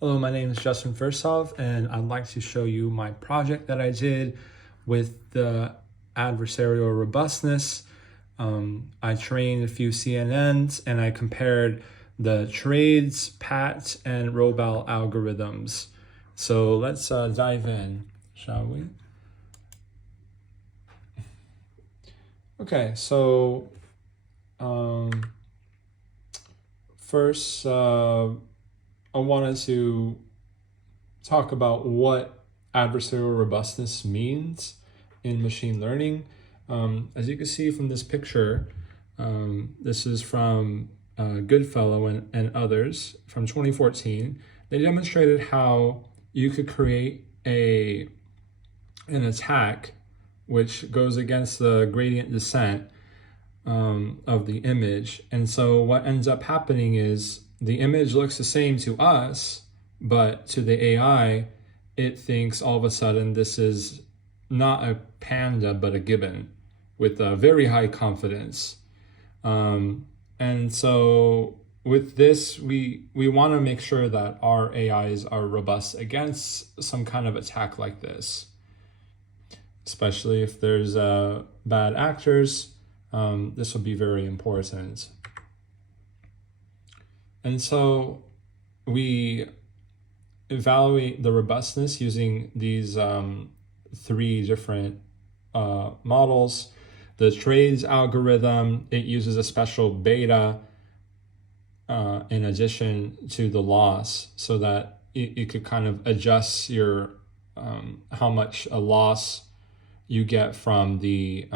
Hello, my name is Justin Versov, and I'd like to show you my project that I did with the adversarial robustness. I trained a few CNNs and I compared the trades, PAT, and Robal algorithms. So let's dive in, shall we? Okay, so first, I wanted to talk about what adversarial robustness means in machine learning. As you can see from this picture, this is from Goodfellow and others from 2014. They demonstrated how you could create an attack which goes against the gradient descent of the image. And so what ends up happening is the image looks the same to us, but to the AI, it thinks all of a sudden this is not a panda, but a gibbon with a very high confidence. And so with this, we want to make sure that our AIs are robust against some kind of attack like this, especially if there's bad actors. This will be very important. And so we evaluate the robustness using these three different models. The trades algorithm, it uses a special beta in addition to the loss, so that you could kind of adjust your how much a loss you get from the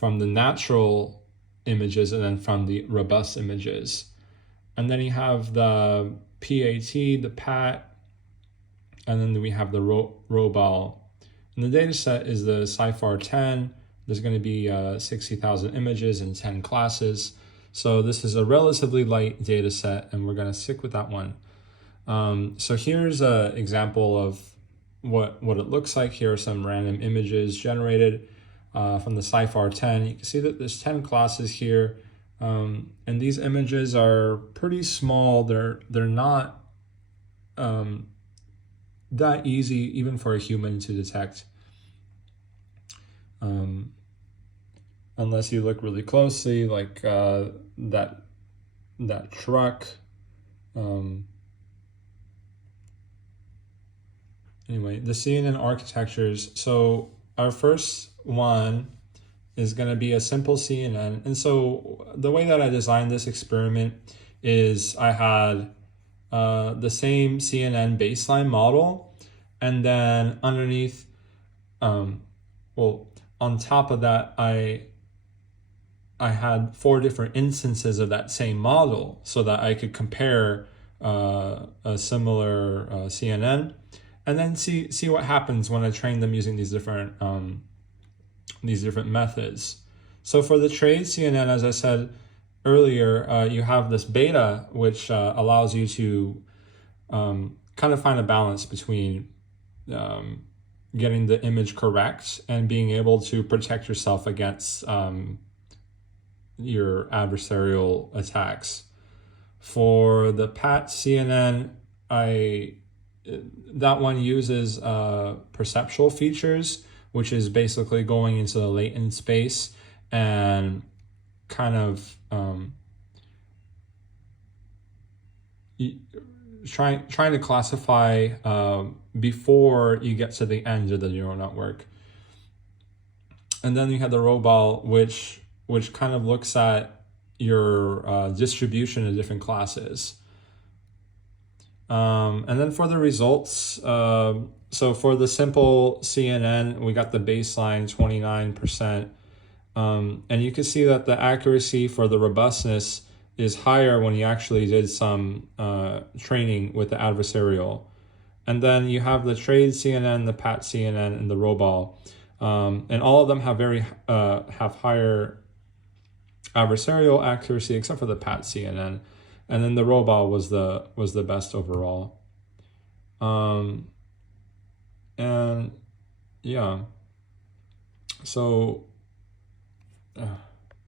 natural images and then from the robust images. And then you have the PAT, the PAT, and then we have the Robal. And the data set is the CIFAR 10. There's going to be 60,000 images in 10 classes. So this is a relatively light data set, and we're going to stick with that one. So here's an example of what it looks like. Here are some random images generated from the CIFAR 10. You can see that there's 10 classes here, and these images are pretty small. They're not that easy even for a human to detect, unless you look really closely, like that truck. Anyway, the CNN architectures. So our first one is going to be a simple CNN. And so the way that I designed this experiment is I had the same CNN baseline model, and then underneath, on top of that, I had 4 different instances of that same model so that I could compare a similar CNN, and then see what happens when I train them using these different methods. So for the trade CNN, as I said earlier, you have this beta, which allows you to kind of find a balance between getting the image correct and being able to protect yourself against your adversarial attacks. For the PAT CNN, that one uses perceptual features, which is basically going into the latent space and kind of trying to classify before you get to the end of the neural network. And then you have the Robal, which kind of looks at your distribution of different classes. And then for the results, so for the simple CNN, we got the baseline 29%. And you can see that the accuracy for the robustness is higher when you actually did some training with the adversarial. And then you have the trade CNN, the PAT CNN, and the Robal. And all of them have have higher adversarial accuracy, except for the PAT CNN. And then the Robal was the best overall. And yeah, so